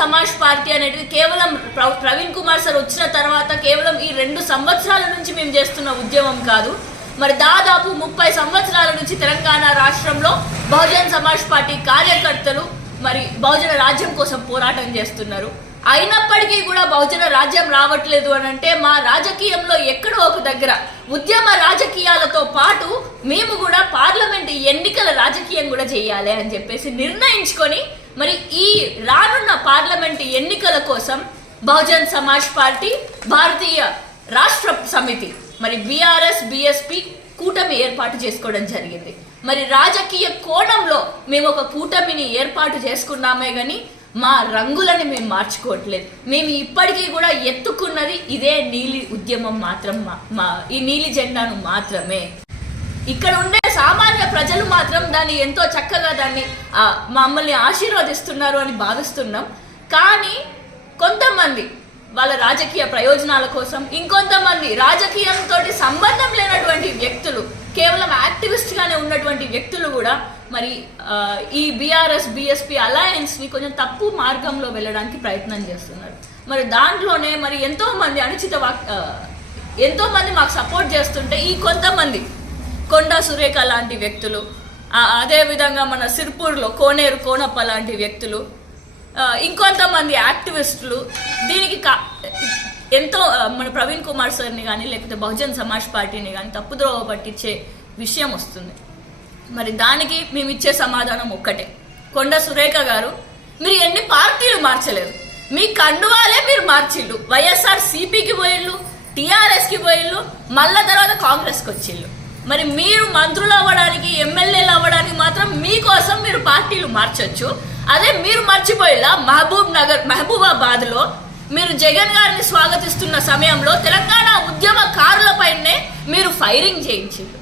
Samaj party అనేది కేవలం Praveen Kumar sir వచ్చిన తర్వాత కేవలం ఈ 2 సంవత్సరాల నుంచి మేము చేస్తున్న ఉద్యమం కాదు. మరి దాదాపు 30 సంవత్సరాల నుంచి తెలంగాణ రాష్ట్రంలో బహుజన్ సమాజ్ పార్టీ కార్యకర్తలు మరి బహుజన రాజ్యం కోసం పోరాటం చేస్తున్నారు. అయినప్పటికీ కూడా బహుజన రాజ్యం రావట్లేదు అని అంటే మా రాజకీయంలో ఎక్కడో ఒక దగ్గర ఉద్యమ రాజకీయాలతో పాటు మేము కూడా పార్లమెంట్ ఎన్నికల రాజకీయం కూడా చేయాలి అని చెప్పేసి నిర్ణయించుకొని మరి ఈ రానున్న పార్లమెంట్ ఎన్నికల కోసం బహుజన్ సమాజ్ పార్టీ భారతీయ రాష్ట్ర సమితి మరి బీఆర్ఎస్ బీఎస్పీ కూటమి ఏర్పాటు చేసుకోవడం జరిగింది. మరి రాజకీయ కోణంలో మేము ఒక కూటమిని ఏర్పాటు చేసుకున్నామే కానీ మా రంగులని మేము మార్చుకోవట్లేదు. మేము ఇప్పటికీ కూడా ఎత్తుకున్నది ఇదే నీలి ఉద్యమం మాత్రం, ఈ నీలి జెండాను మాత్రమే. ఇక్కడ ఉండే సామాన్య ప్రజలు మాత్రం దాన్ని ఎంతో చక్కగా దాన్ని మమ్మల్ని ఆశీర్వదిస్తున్నారు అని భావిస్తున్నాం. కానీ కొంతమంది వాళ్ళ రాజకీయ ప్రయోజనాల కోసం, ఇంకొంతమంది రాజకీయంతో సంబంధం లేనటువంటి వ్యక్తులు, కేవలం యాక్టివిస్ట్ గానే ఉన్నటువంటి వ్యక్తులు కూడా మరి ఈ బీఆర్ఎస్ బీఎస్పీ అలయన్స్ ని కొంచెం తప్పు మార్గంలో వెళ్ళడానికి ప్రయత్నం చేస్తున్నారు. మరి దాంట్లోనే మరి ఎంతో మంది మాకు సపోర్ట్ చేస్తుంటే ఈ కొంతమంది కొండా సురేఖ లాంటి వ్యక్తులు, అదేవిధంగా మన సిర్పూర్లో కోనేరు కోనప్ప లాంటి వ్యక్తులు, ఇంకొంతమంది యాక్టివిస్టులు దీనికి ఎంతో మన ప్రవీణ్ కుమార్ సార్ని కానీ లేకపోతే బహుజన్ సమాజ్ పార్టీని కానీ తప్పుద్రోవ పట్టించే విషయం వస్తుంది. మరి దానికి మేము ఇచ్చే సమాధానం ఒక్కటే, కొండ సురేఖ గారు మీరు ఎన్ని పార్టీలు మార్చలేరు, మీ కండువాలే మీరు మార్చిళ్ళు. వైఎస్ఆర్ సిపికి పోయిళ్ళు, టీఆర్ఎస్కి పోయిళ్ళు, మళ్ళా తర్వాత కాంగ్రెస్కి వచ్చిళ్ళు. మరి మీరు మంత్రులు అవ్వడానికి ఎమ్మెల్యేలు అవ్వడానికి మాత్రం మీకోసం మీరు పార్టీలు మార్చొచ్చు. అదే మీరు మర్చిపోయిలా మహబూబాబాద్ లో మీరు జగన్ గారిని స్వాగతిస్తున్న సమయంలో తెలంగాణ ఉద్యమకారులపైనే మీరు ఫైరింగ్ చేయించిళ్ళు.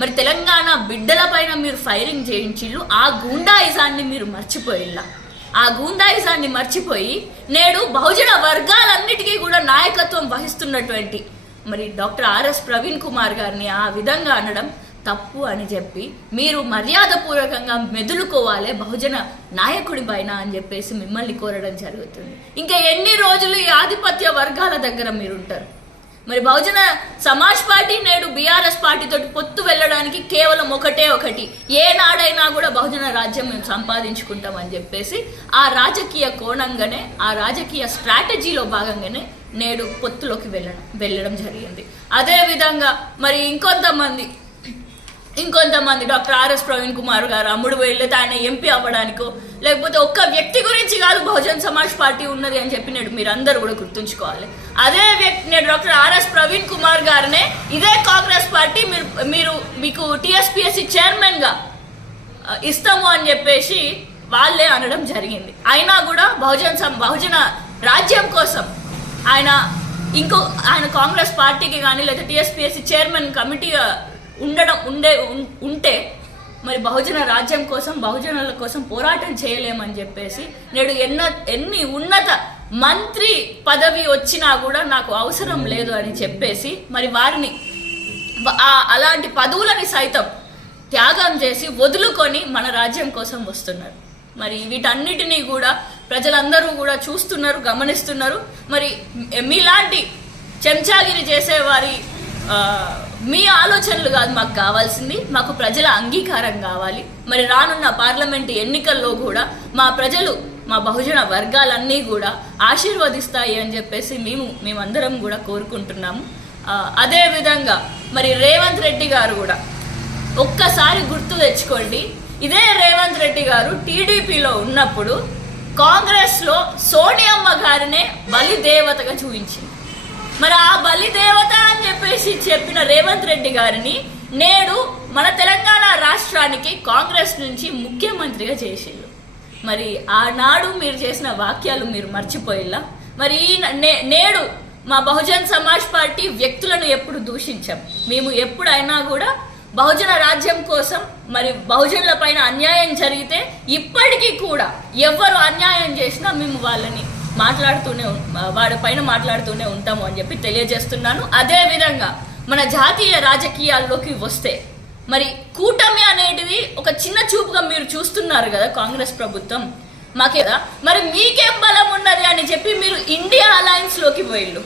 మరి తెలంగాణ బిడ్డల పైన మీరు ఫైరింగ్ చేయించిళ్ళు. ఆ గూండాయిజాన్ని మీరు మర్చిపోయిల్లా. ఆ గూండాయిజాన్ని మర్చిపోయి నేడు బహుజన వర్గాలన్నిటికీ కూడా నాయకత్వం వహిస్తున్నటువంటి మరి డాక్టర్ ఆర్ఎస్ ప్రవీణ్ కుమార్ గారిని ఆ విధంగా అనడం తప్పు అని చెప్పి మీరు మర్యాదపూర్వకంగా మెదులుకోవాలి బహుజన నాయకుడి పైన అని చెప్పేసి మిమ్మల్ని కోరడం జరుగుతుంది. ఇంకా ఎన్ని రోజులు ఈ ఆధిపత్య వర్గాల దగ్గర మీరుంటారు? మరి బహుజన సమాజ్ పార్టీ నేడు బీఆర్ఎస్ పార్టీతో పొత్తు వెళ్ళడానికి కేవలం ఒకటి, ఏనాడైనా కూడా బహుజన రాజ్యం మేము సంపాదించుకుంటామని చెప్పేసి ఆ రాజకీయ కోణంగానే, ఆ రాజకీయ స్ట్రాటజీలో భాగంగానే నేడు పొత్తులోకి వెళ్ళడం జరిగింది. అదేవిధంగా మరి ఇంకొంతమంది డాక్టర్ ఆర్ఎస్ ప్రవీణ్ కుమార్ గారు అమ్ముడు వెళ్ళేది ఆయన ఎంపీ అవ్వడానికో లేకపోతే ఒక్క వ్యక్తి గురించి కాదు బహుజన్ సమాజ్ పార్టీ ఉన్నది అని చెప్పి నేడు మీరందరూ కూడా గుర్తుంచుకోవాలి. అదే వ్యక్తి నేడు డాక్టర్ ఆర్ఎస్ ప్రవీణ్ కుమార్ గారినే ఇదే కాంగ్రెస్ పార్టీ మీకు టీఎస్పీఎస్సీ చైర్మన్ గా ఇస్తాము అని చెప్పేసి వాళ్ళే అనడం జరిగింది. అయినా కూడా బహుజన రాజ్యం కోసం ఆయన కాంగ్రెస్ పార్టీకి కానీ లేదా టీఎస్పీఎస్సీ చైర్మన్ కమిటీ ఉంటే మరి బహుజన రాజ్యం కోసం బహుజనుల కోసం పోరాటం చేయలేమని చెప్పేసి నేడు ఎన్ని ఉన్నత మంత్రి పదవి వచ్చినా కూడా నాకు అవసరం లేదు అని చెప్పేసి మరి వారిని అలాంటి పదవులని సైతం త్యాగం చేసి వదులుకొని మన రాజ్యం కోసం వస్తున్నారు. మరి వీటన్నిటినీ కూడా ప్రజలందరూ కూడా చూస్తున్నారు, గమనిస్తున్నారు. మరి మీలాంటి చెంచాగిరి చేసేవారి మీ ఆలోచనలు కాదు మాకు కావాల్సింది, మాకు ప్రజల అంగీకారం కావాలి. మరి రానున్న పార్లమెంటు ఎన్నికల్లో కూడా మా ప్రజలు, మా బహుజన వర్గాలన్నీ కూడా ఆశీర్వదిస్తాయి అని చెప్పేసి మేమందరం కూడా కోరుకుంటున్నాము. అదేవిధంగా మరి రేవంత్ రెడ్డి గారు కూడా ఒక్కసారి గుర్తు తెచ్చుకోండి, ఇదే రేవంత్ రెడ్డి గారు టీడీపీలో ఉన్నప్పుడు కాంగ్రెస్లో సోనియమ్మ గారినే బలిదేవతగా చూపించింది. మరి ఆ బలిదేవత అని చెప్పేసి చెప్పిన రేవంత్ రెడ్డి గారిని నేడు మన తెలంగాణ రాష్ట్రానికి కాంగ్రెస్ నుంచి ముఖ్యమంత్రిగా చేసిండు. మరి ఆనాడు మీరు చేసిన వాక్యాలు మీరు మర్చిపోయిల్లా? మరి నేడు మా బహుజన్ సమాజ్ పార్టీ వ్యక్తులను ఎప్పుడు దూషించాం. మేము ఎప్పుడైనా కూడా బహుజన రాజ్యం కోసం మరి బహుజనుల పైన అన్యాయం జరిగితే ఇప్పటికీ కూడా ఎవరు అన్యాయం చేసినా మేము వాళ్ళని వాడిపైన మాట్లాడుతూనే ఉంటాము అని చెప్పి తెలియజేస్తున్నాను. అదే విధంగా మన జాతీయ రాజకీయాల్లోకి వస్తే మరి కూటమి అనేది ఒక చిన్న చూపుగా మీరు చూస్తున్నారు కదా కాంగ్రెస్ ప్రభుత్వం మాకేదా, మరి మీకేం బలం వస్తుంది అని చెప్పి మీరు ఇండియా అలయన్స్లోకి పోయిళ్ళు.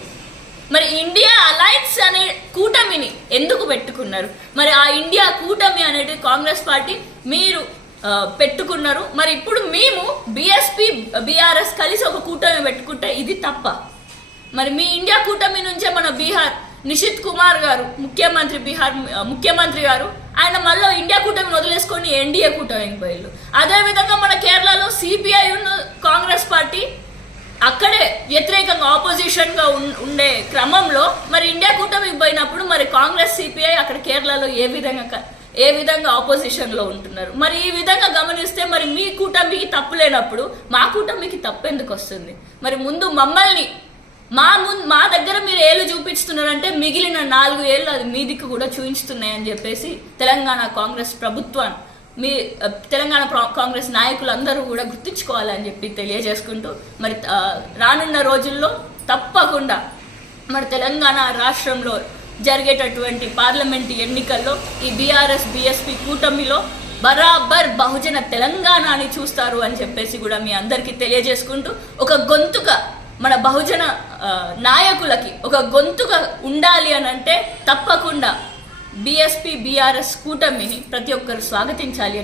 మరి ఇండియా అలయన్స్ అనే కూటమిని ఎందుకు పెట్టుకున్నారు? మరి ఆ ఇండియా కూటమి అనేది కాంగ్రెస్ పార్టీ మీరు పెట్టుకున్నారు. మరి ఇప్పుడు మేము బీఎస్పీ బీఆర్ఎస్ కలిసి ఒక కూటమి పెట్టుకుంటే ఇది తప్ప? మరి మీ ఇండియా కూటమి నుంచే మన బీహార్ నిషిత్ కుమార్ గారు బీహార్ ముఖ్యమంత్రి గారు ఆయన మళ్ళీ ఇండియా కూటమిని వదిలేసుకొని ఎన్డీఏ కూటమికి పోయిళ్ళు. అదేవిధంగా మన కేరళలో సిపిఐ కాంగ్రెస్ పార్టీ అక్కడే వ్యతిరేకంగా ఆపోజిషన్గా ఉండే క్రమంలో మరి ఇండియా కూటమికి పోయినప్పుడు మరి కాంగ్రెస్ సిపిఐ అక్కడ కేరళలో ఏ విధంగా ఆపోజిషన్లో ఉంటున్నారు? మరి ఈ విధంగా గమనిస్తే మరి మీ కూటమికి తప్పు లేనప్పుడు మా కూటమికి తప్పు ఎందుకు వస్తుంది? మరి ముందు మమ్మల్ని మా దగ్గర మీరు ఏళ్ళు చూపిస్తున్నారంటే మిగిలిన 4 ఏళ్ళు అది మీ దిక్కు కూడా చూపించుతున్నాయని చెప్పేసి తెలంగాణ కాంగ్రెస్ ప్రభుత్వాన్ని తెలంగాణ కాంగ్రెస్ నాయకులందరూ కూడా గుర్తుంచుకోవాలని చెప్పి తెలియజేసుకుంటూ మరి రానున్న రోజుల్లో తప్పకుండా మరి తెలంగాణ రాష్ట్రంలో జరిగేటటువంటి పార్లమెంట్ ఎన్నికల్లో ఈ బీఆర్ఎస్ బీఎస్పీ కూటమిలో బరాబర్ బహుజన తెలంగాణని చూస్తారు అని చెప్పేసి కూడా మీ అందరికీ తెలియజేసుకుంటూ ఒక గొంతుగా మన బహుజన నాయకులకి ఒక గొంతుగా ఉండాలి అని అంటే తప్పకుండా బీఎస్పీ బీఆర్ఎస్ కూటమిని ప్రతి ఒక్కరు స్వాగతించాలి.